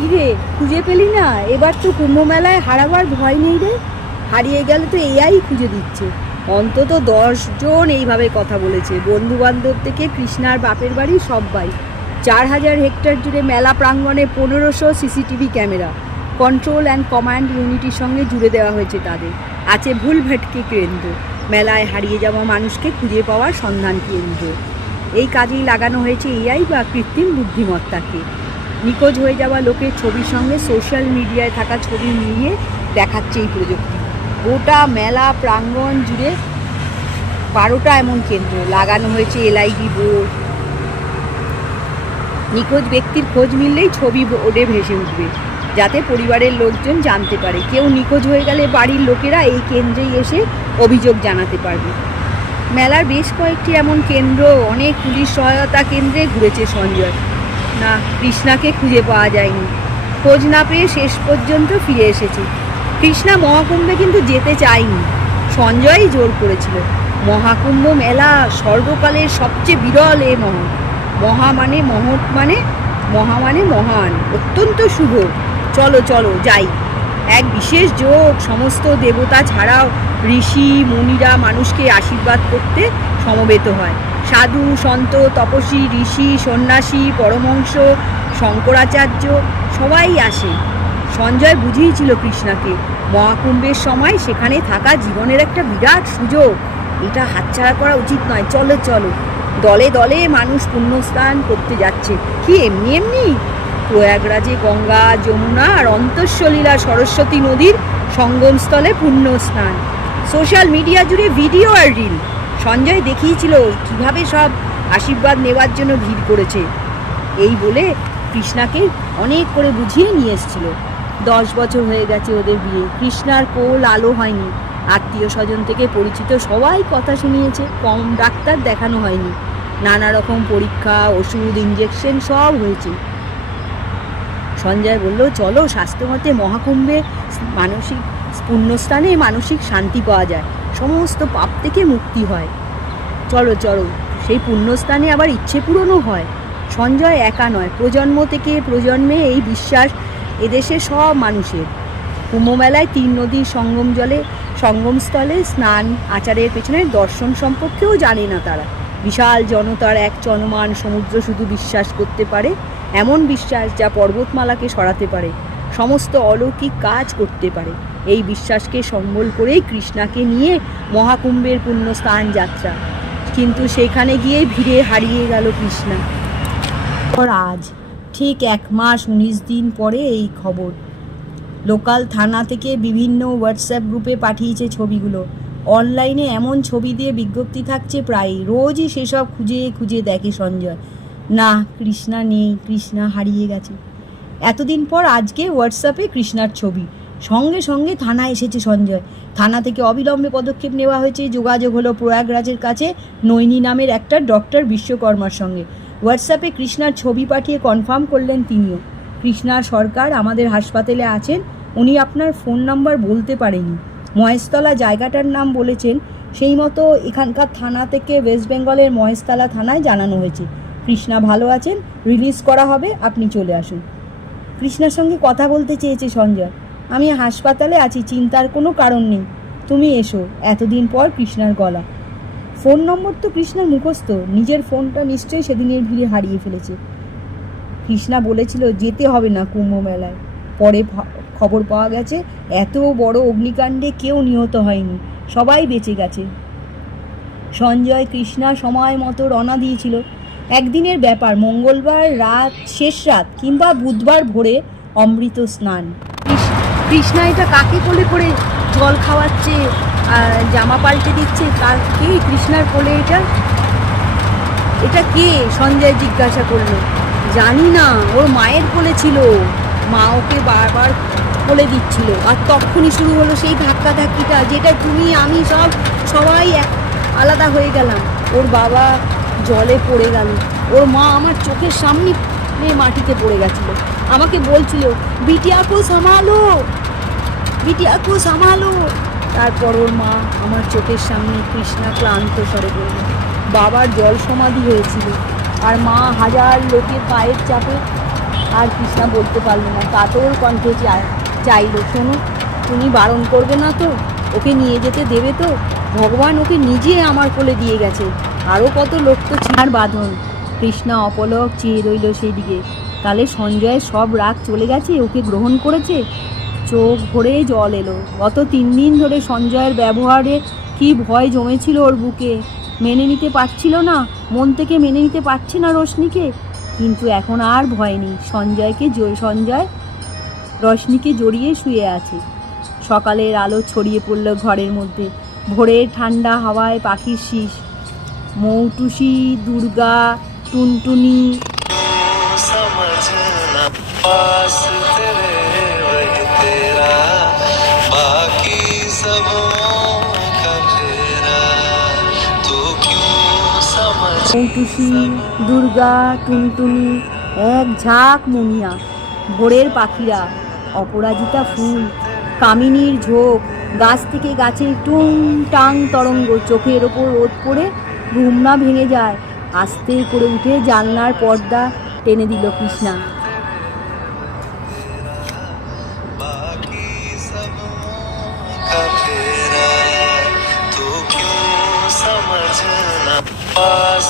কিরে খুঁজে পেলি না? এবার তো কুম্ভ মেলায় হারাবার ভয় নেই রে। হারিয়ে গেলে তো এআই খুঁজে দিচ্ছে। অন্তত 10 জন এইভাবে কথা বলেছে, বন্ধু বান্ধব থেকে কৃষ্ণার বাপের বাড়ি সবাই। 4000 হেক্টর জুড়ে মেলা প্রাঙ্গণে 1500 CCTV camera, control and command ইউনিটির সঙ্গে জুড়ে দেওয়া হয়েছে তাদের। আছে ভুল ভটকে কেন্দ্র, মেলায় হারিয়ে যাওয়া মানুষকে খুঁজে পাওয়ার সন্ধান কেন্দ্র। এই কাজেই লাগানো হয়েছে এআই বা কৃত্রিম বুদ্ধিমত্তাকে। নিখোঁজ হয়ে যাওয়া লোকের ছবির সঙ্গে সোশ্যাল মিডিয়ায় থাকা ছবি মিলিয়ে দেখাচ্ছে এই প্রযুক্তি। গোটা মেলা প্রাঙ্গণ জুড়ে 12টা এমন কেন্দ্র লাগানো হয়েছে এলআইডি বোর্ড। নিখোঁজ ব্যক্তির খোঁজ মিললেই ছবি বোর্ডে ভেসে উঠবে, যাতে পরিবারের লোকজন জানতে পারে। কেউ নিখোঁজ হয়ে গেলে বাড়ির লোকেরা এই কেন্দ্রেই এসে অভিযোগ জানাতে পারবে। মেলার বেশ কয়েকটি এমন কেন্দ্র, অনেক পুলিশ সহায়তা কেন্দ্রে ঘুরেছে সঞ্জয়। না, কৃষ্ণাকে খুঁজে পাওয়া যায়নি। খোঁজ না পেয়ে শেষ পর্যন্ত ফিরে এসেছে। কৃষ্ণা মহাকুম্ভে কিন্তু যেতে চায়নি, সঞ্জয়ই জোর করেছিল। মহাকুম্ভ মেলা সর্বকালের সবচেয়ে বিরল এ মহা মানে মহৎ মানে মহা মানে মহান, অত্যন্ত শুভ। চলো চলো যাই। এক বিশেষ যোগ, সমস্ত দেবতা ছাড়াও ঋষি মুনিরা মানুষকে আশীর্বাদ করতে সমবেত হয়। সাধু সন্ত তপস্বী ঋষি সন্ন্যাসী পরমহংস শঙ্করাচার্য সবাই আসে। সঞ্জয় বুঝিয়েছিল কৃষ্ণাকে, মহাকুম্ভের সময় সেখানে থাকা জীবনের একটা বিরাট সুযোগ, এটা হাতছাড়া করা উচিত নয়। চলো চলো। দলে দলে মানুষ পুণ্যস্নান করতে যাচ্ছে। কি এমনি এমনি? প্রয়াগরাজে গঙ্গা যমুনা আর অন্তঃসলীলা সরস্বতী নদীর সঙ্গমস্থলে পুণ্যস্নান। সোশ্যাল মিডিয়া জুড়ে ভিডিও আর রিল। সঞ্জয় দেখিয়েছিল কিভাবে সব আশীর্বাদ নেওয়ার জন্য ভিড় করেছে। এই বলে কৃষ্ণাকে অনেক করে বুঝিয়ে নিয়ে এসেছিল। 10 বছর হয়ে গেছে ওদের বিয়ে। কৃষ্ণার কোল আলো হয়নি। আত্মীয় স্বজন থেকে পরিচিত সবাই কথা শুনিয়েছে, কম ডাক্তার দেখানো হয়নি। নানা রকম পরীক্ষা ওষুধ ইঞ্জেকশন সব হয়েছে। সঞ্জয় বলল, চলো, স্বাস্থ্যমতে মহাকুম্ভে মানসিক পুণ্যস্থানে মানসিক শান্তি পাওয়া যায়, সমস্ত পাপ থেকে মুক্তি হয়। চলো চলো। সেই পুণ্যস্থানে আবার ইচ্ছে পূরণও হয়। সঞ্জয় একা নয়, প্রজন্ম থেকে প্রজন্মে এই বিশ্বাস এদেশের সব মানুষের। কুম্ভমেলায় 3 নদীর সঙ্গমস্থলে স্নান আচারের পেছনে দর্শন সম্পর্কেও জানে না তারা। বিশাল জনতার এক চলমান সমুদ্র শুধু বিশ্বাস করতে পারে, এমন বিশ্বাস যা পর্বতমালাকে সরাতে পারে, সমস্ত অলৌকিক কাজ করতে পারে। এই বিশ্বাসকে সম্বল করেই কৃষ্ণাকে নিয়ে মহাকুম্ভের পুণ্যস্থান যাত্রা। কিন্তু সেখানে গিয়ে ভিড়ে হারিয়ে গেল কৃষ্ণা। আজ ঠিক 1 মাস 19 দিন পরে এই খবর। লোকাল থানা থেকে বিভিন্ন হোয়াটসঅ্যাপ গ্রুপে পাঠিয়েছে ছবিগুলো। অনলাইনে এমন ছবি দিয়ে বিজ্ঞপ্তি থাকছে প্রায় রোজই। সেসব খুঁজে খুঁজে দেখে সঞ্জয়। না, কৃষ্ণা নেই, কৃষ্ণা হারিয়ে গেছে। এতদিন পর আজকে হোয়াটসঅ্যাপে কৃষ্ণার ছবি। সঙ্গে সঙ্গে থানায় এসেছে সঞ্জয়। থানা থেকে অবিলম্বে পদক্ষেপ নেওয়া হয়েছে। যোগাযোগ হলো প্রয়াগরাজের কাছে নৈনী নামের একটা ডক্টর বিশ্বকর্মার সঙ্গে। হোয়াটসঅ্যাপে কৃষ্ণার ছবি পাঠিয়ে কনফার্ম করলেন তিনিও। কৃষ্ণার সরকার আমাদের হাসপাতালে আছেন, উনি আপনার ফোন নাম্বার বলতে পারেনি। মহেশতলা জায়গাটার নাম বলেছেন, সেই মতো এখানকার থানা থেকে ওয়েস্ট বেঙ্গলের মহেশতলা থানায় জানানো হয়েছে। কৃষ্ণা ভালো আছেন, রিলিজ করা হবে, আপনি চলে আসুন। কৃষ্ণার সঙ্গে কথা বলতে চেয়েছে সঞ্জয়। আমি হাসপাতালে আছি, চিন্তার কোনো কারণ নেই, তুমি এসো। এতদিন পর কৃষ্ণার গলা। ফোন নম্বর তো কৃষ্ণার মুখস্থ, নিজের ফোনটা নিশ্চয়ই সেদিনের ভিড়ে হারিয়ে ফেলেছে। কৃষ্ণা বলেছিল যেতে হবে না কুম্ভ মেলায়। পরে খবর পাওয়া গেছে এত বড় অগ্নিকাণ্ডে কেউ নিহত হয়নি, সবাই বেঁচে গেছে। সঞ্জয় কৃষ্ণা সময় মতো রওনা দিয়েছিল। একদিনের ব্যাপার, মঙ্গলবার রাত, শেষ রাত কিংবা বুধবার ভোরে অমৃত স্নান। কৃষ্ণা এটা কাকে কোলে করে জল খাওয়াচ্ছে, জামা পাল্টে দিচ্ছে? কে কৃষ্ণার কোলে এটা? এটা কে? সঞ্জয় জিজ্ঞাসা করলো। জানি না, ওর মায়ের কোলে ছিল, মা ওকে বারবার কোলে দিচ্ছিল। আর তখনই শুরু হলো সেই ধাক্কাধাক্কিটা, যেটা তুমি আমি সবাই আলাদা হয়ে গেলাম। ওর বাবা জলে পড়ে গেল, ওর মা আমার চোখের সামনে মাটিতে পড়ে গেছিল। আমাকে বলছিল বিটিয়া কো সামালো, বিটিয়া কো সামালো। তারপর ওর মা আমার চোখের সামনে। কৃষ্ণা ক্লান্ত স্বরে বলল, বাবার জল সমাধি হয়েছিল, আর মা হাজার লোকের পায়ের চাপে আর কৃষ্ণা বলতে পারলো না, কাতর কণ্ঠে চাইলো, শোনো, তুমি বারণ করবে না তো? ওকে নিয়ে যেতে দেবে তো? ভগবান ওকে নিজে আমার কোলে দিয়ে গেছে, আরও কত লোক তো ছিনার বাঁধন। কৃষ্ণা অপলক চেয়ে রইল সেই দিকে। তাহলে সঞ্জয়ের সব রাগ চলে গেছে, ওকে গ্রহণ করেছে? চোখ ভরে জল এলো। গত 3 দিন ধরে সঞ্জয়ের ব্যবহারে কি ভয় জমেছিল ওর বুকে। মেনে নিতে পারছিল না, মন থেকে মেনে নিতে পারছে না রোশনিকে। কিন্তু এখন আর ভয় নেই। সঞ্জয় রশনিকে জড়িয়ে শুয়ে আছে। সকালের আলো ছড়িয়ে পড়ল ঘরের মধ্যে। ভোরের ঠান্ডা হাওয়ায় পাখির শীষ, মৌটুসি, দুর্গা, টুনটুনি, মৌটুসি, দুর্গা, টুনটুনি, এক ঝাঁক মুনিয়া, ভোরের পাখিরা, অপরাজিতা ফুল, কামিনীর ঝোঁক, গাছ থেকে গাছে টুং টাং তরঙ্গ। চোখের ওপর রোদ পড়ে ঘুম না ভেঙে যায়। আস্তে করে উঠে জানলার পর্দা টেনে দিল কৃষ্ণা। पास